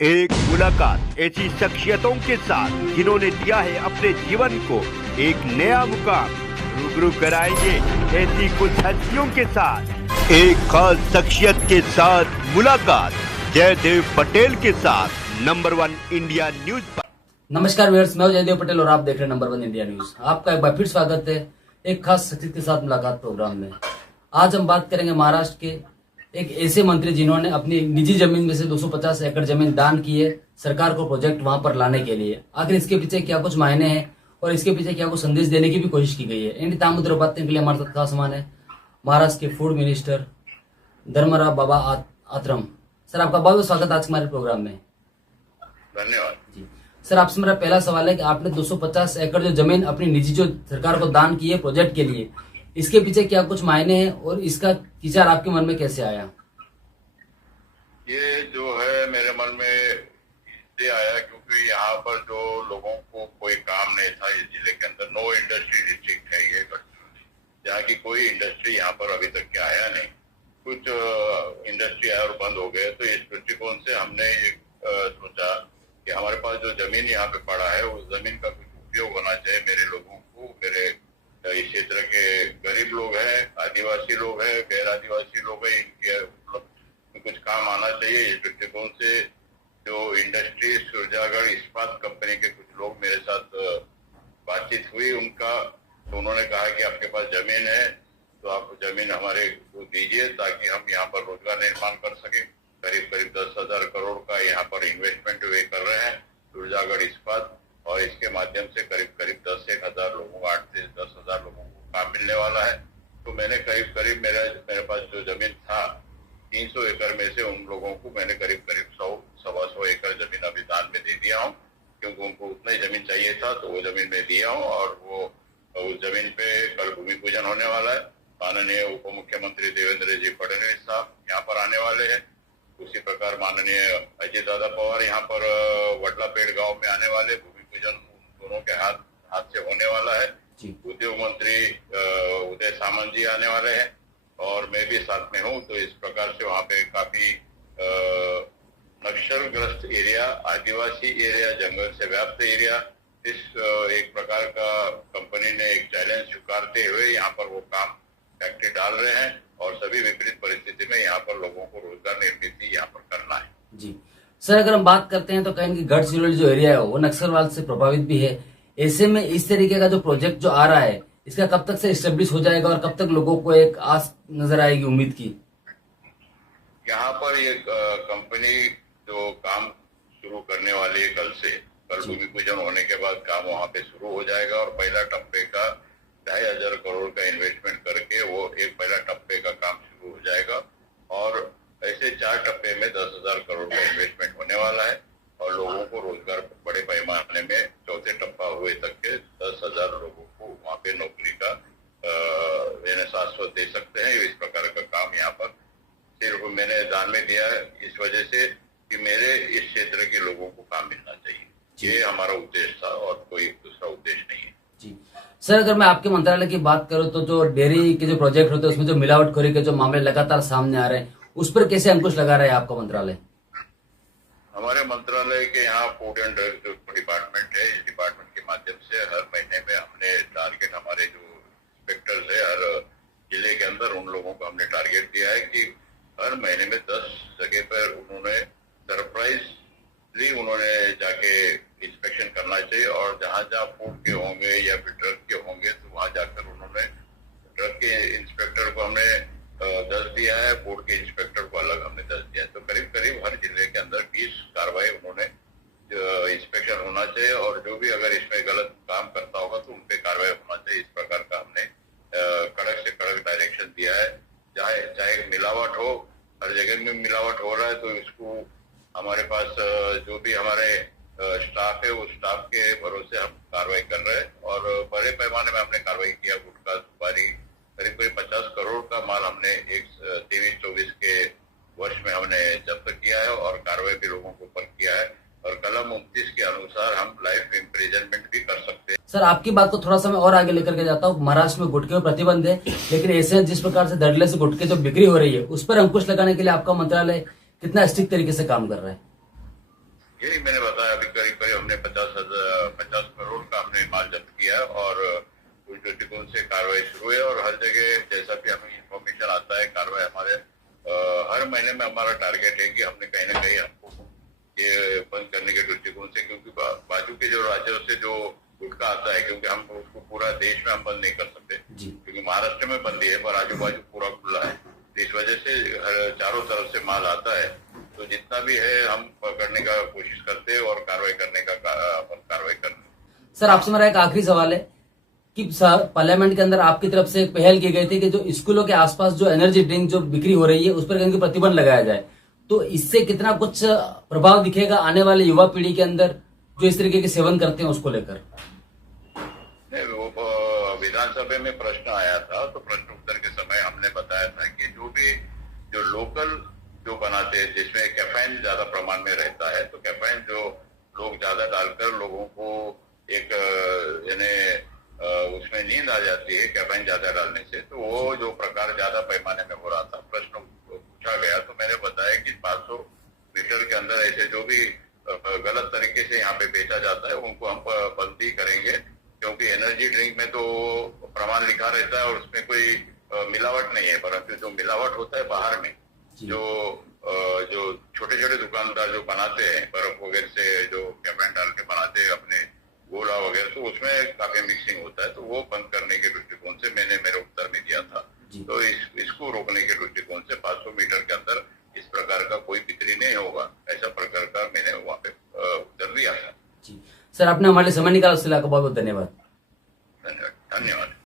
एक मुलाकात ऐसी शख्सियतों के साथ जिन्होंने दिया है अपने जीवन को एक नया मुकाम। रूबरू कराएंगे ऐसी कुछ हस्तियों के साथ एक खास शख्सियत के साथ मुलाकात जयदेव पटेल के साथ नंबर 1 इंडिया न्यूज पर। नमस्कार व्यूअर्स, मैं हूं जयदेव पटेल और आप देख रहे हैं नंबर 1 इंडिया न्यूज। आपका एक बार फिर स्वागत है एक खास शख्सियत के साथ मुलाकात प्रोग्राम में। आज हम बात करेंगे महाराष्ट्र के एक ऐसे मंत्री जिन्होंने अपनी निजी जमीन में से 250 एकड़ जमीन दान की है सरकार को प्रोजेक्ट वहां पर लाने के लिए। आखिर इसके पीछे क्या कुछ मायने हैं और इसके पीछे क्या कुछ संदेश देने की भी कोशिश की गई है, इन तमाम मुद्दों बात करने के लिए हमारे साथ खास मेहमान है महाराष्ट्र के food minister Dharmarao Baba आत्रम। Sir, आपका बहुत बहुत स्वागत आज हमारे प्रोग्राम में। धन्यवाद जी सर, आपसे मेरा पहला सवाल है कि आपने 250 एकड़ जो जमीन अपनी निजी जो सरकार को दान की है प्रोजेक्ट के लिए, इसके पीछे क्या कुछ मायने हैं और इसका विचार आपके मन में कैसे आया? ये जो है मेरे मन में इसलिए आया क्योंकि यहाँ पर जो लोगों को कोई काम नहीं था इस जिले के अंदर, नो इंडस्ट्री डिस्ट्रिक्ट है ये, जहाँ की कोई इंडस्ट्री यहाँ पर अभी तक के आया नहीं। कुछ इंडस्ट्री आया और बंद हो गए, तो इस दृष्टिकोण से हमने एक सोचा कि हमारे पास जो जमीन यहाँ पे पड़ा है उस जमीन का कुछ उपयोग होना चाहिए मेरे लोगों को, मेरे इस क्षेत्र के गरीब लोग हैं, आदिवासी लोग हैं, गैर आदिवासी लोग हैं, इनके कुछ काम आना चाहिए। इस दृष्टिकोण से जो इंडस्ट्री सूरजागढ़ इस्पात कंपनी के कुछ लोग मेरे साथ बातचीत हुई उनका, तो उन्होंने कहा कि आपके पास जमीन है तो आप जमीन हमारे को दीजिए ताकि हम यहाँ पर रोजगार निर्माण कर सके। करीब करीब 10,000 करोड़ का यहाँ पर इन्वेस्टमेंट वे कर रहे हैं सूरजागढ़ इस्पात, और इसके माध्यम से करीब करीब 10,000 लोगों को 8 से 10,000 लोगों को काम मिलने वाला है। तो मैंने करीब करीब मेरे पास जो जमीन था 300 एकड़ में से उन लोगों को मैंने करीब करीब 100-125 एकड़ जमीन अभी दान में दे दिया हूँ, क्योंकि उनको उतना ही जमीन चाहिए था तो वो जमीन में दिया हूँ। और वो उस जमीन पे कल भूमि पूजन होने वाला है। माननीय उप मुख्यमंत्री देवेंद्र जी फडणवीस साहब यहाँ पर आने वाले हैं। उसी प्रकार माननीय अजित दादा पवार यहाँ पर वडलापेड़ गांव में आने वाले, भूमि पूजन दोनों के हाथ से होने वाला है। उद्योग मंत्री उदय सामंत जी आने वाले हैं और मैं भी साथ में हूँ। तो इस प्रकार से वहाँ पे काफी नक्सलग्रस्त एरिया, आदिवासी एरिया, जंगल से व्याप्त एरिया, इस एक प्रकार का कंपनी ने एक चैलेंज स्वीकारते हुए यहाँ पर वो काम फैक्ट्री डाल रहे हैं और सभी विपरीत परिस्थिति में यहाँ पर लोगों को रोजगार निर्मित यहाँ पर करना है। जी सर, अगर हम बात करते हैं तो कहीं कि गढ़चिरौली जो एरिया है वो नक्सलवाद से प्रभावित भी है। ऐसे में इस तरीके का जो प्रोजेक्ट जो आ रहा है इसका कब तक से एस्टेब्लिश हो जाएगा और कब तक लोगों को एक आस नजर आएगी, उम्मीद की? यहाँ पर ये कंपनी जो काम शुरू करने वाली है कल भूमि पूजन होने के बाद काम वहाँ पे शुरू हो जाएगा और पहला टप्पे का 2,500 करोड़ का इन्वेस्टमेंट करके वो एक पहला टप्पे का काम शुरू हो जाएगा और ऐसे 4 टप्पे में 10,000 करोड़ का इन्वेस्टमेंट होने वाला है और लोगों को रोजगार बड़े पैमाने में चौथे टप्पा हुए तक के 10,000 लोगों को वहाँ पे नौकरी का शाश्वत दे सकते हैं। इस प्रकार का काम यहाँ पर सिर्फ मैंने दान में दिया है इस वजह से कि मेरे इस क्षेत्र के लोगों को काम मिलना चाहिए। ये हमारा उद्देश्य था और कोई दूसरा उद्देश्य नहीं है। जी सर, अगर मैं आपके मंत्रालय की बात करूं तो जो डेयरी के जो प्रोजेक्ट होते हैं उसमें जो मिलावटखोरी के जो मामले लगातार सामने आ रहे हैं उस पर कैसे अंकुश लगा रहा है आपका मंत्रालय? हमारे मंत्रालय के यहाँ फूड एंड ड्रग जो डिपार्टमेंट है, इस डिपार्टमेंट के माध्यम से हर महीने में हमने टारगेट, हमारे जो इंस्पेक्टर्स है हर जिले के अंदर, उन लोगों को हमने टारगेट दिया है कि हर महीने में 10 जगह पर उन्होंने सरप्राइजली उन्होंने जाके इंस्पेक्शन करना चाहिए और जहाँ जहाँ फूड के होंगे या फिर ड्रग के होंगे तो वहाँ जाकर उन्होंने ड्रग के इंस्पेक्टर को हमने 10 दिया है, फूड के इंस्पेक्टर को अलग हमने 10 दिया है। तो करीब करीब हर जिले के अंदर 20 कार्रवाई उन्होंने इंस्पेक्शन होना चाहिए और जो भी अगर इसमें गलत काम करता होगा तो उन पे कार्रवाई होना चाहिए। इस प्रकार का हमने कड़क से कड़क डायरेक्शन दिया है। चाहे मिलावट हो, हर जगह में मिलावट हो रहा है तो इसको हमारे पास जो भी हमारे स्टाफ है उस स्टाफ के भरोसे हम कार्रवाई कर रहे हैं और बड़े पैमाने में हमने कार्रवाई किया। गुटखा, सुपारी, करीब 50 करोड़ का माल हमने 23-24 के वर्ष में हमने जब्त किया है और कार्रवाई भी लोगों के ऊपर किया है और कलम 29 के अनुसार हम लाइफ इम्प्रिजनमेंट भी कर सकते हैं। सर, आपकी बात को थोड़ा सा मैं और आगे लेकर के जाता हूँ। महाराष्ट्र में गुटखे पर प्रतिबंध है, लेकिन ऐसे जिस प्रकार से धड़ल्ले से गुटखे जो बिक्री हो रही है उस पर अंकुश लगाने के लिए आपका मंत्रालय कितना स्ट्रिक्ट तरीके से काम कर रहा है? यही मैंने बताया, अभी करीब करीब हमने 50 करोड़ का हमने माल जब्त किया और उस दृष्टिकोण से कार्रवाई शुरू है। और हर जगह जैसा भी हमें इंफॉर्मेशन आता है, कार्रवाई हमारे हर महीने में हमारा टारगेट है कि हमने कहीं ना कहीं हमको ये बंद करने के दृष्टिकोण से, क्योंकि बाजू के जो राज्यों से जो गुटखा आता है, क्योंकि हम उसको पूरा देश में हम बंद नहीं कर सकते, क्योंकि महाराष्ट्र में बंदी है पर आजू बाजू पूरा खुला है। इस वजह से चारों तरफ से माल आता है, तो जितना भी है हम पकड़ने का कोशिश करते हैं और कार्रवाई करने का कार्रवाई करते हैं। सर, आपसे मेरा एक आखिरी सवाल है कि पार्लियामेंट के अंदर आपकी तरफ से एक पहल की गई थी कि जो स्कूलों के आसपास जो एनर्जी ड्रिंक जो बिक्री हो रही है उस पर कहीं प्रतिबंध लगाया जाए, तो इससे कितना कुछ प्रभाव दिखेगा आने वाले युवा पीढ़ी के अंदर जो इस तरीके के सेवन करते हैं उसको लेकर? विधानसभा में प्रश्न आया था, तो प्रश्न उत्तर के समय हमने बताया था कि जो लोकल जो बनाते हैं जिसमें कैफीन ज्यादा प्रमाण में रहता है, तो कैफीन जो लोग ज्यादा डालकर लोगों को एक यानी उसमें नींद आ जाती है कैफीन ज्यादा डालने से, तो वो जो प्रकार ज्यादा पैमाने में हो रहा था, प्रश्न पूछा गया तो मैंने बताया कि 500 मीटर के अंदर ऐसे जो भी गलत तरीके से यहाँ पे बेचा जाता है उनको हम बंदी करेंगे, क्योंकि एनर्जी ड्रिंक में तो प्रमाण लिखा रहता है और उसमें कोई मिलावट नहीं है, परंतु जो मिलावट होता है बाहर में जो छोटे छोटे दुकानदार जो बनाते हैं बर्फ वगैरह से जो कैफीन डाल के बनाते हैं अपने गोला वगैरह, तो उसमें काफी मिक्सिंग होता है, तो वो बंद करने के दृष्टिकोण से मैंने मेरे उत्तर में दिया था। तो इसको रोकने के दृष्टिकोण से 500 मीटर के अंदर इस प्रकार का कोई बिक्री नहीं होगा, ऐसा प्रकार का मैंने वहाँ पे उत्तर दिया था। जी सर, आपने हमारे समय निकाला, उसके लिए आपका बहुत बहुत धन्यवाद।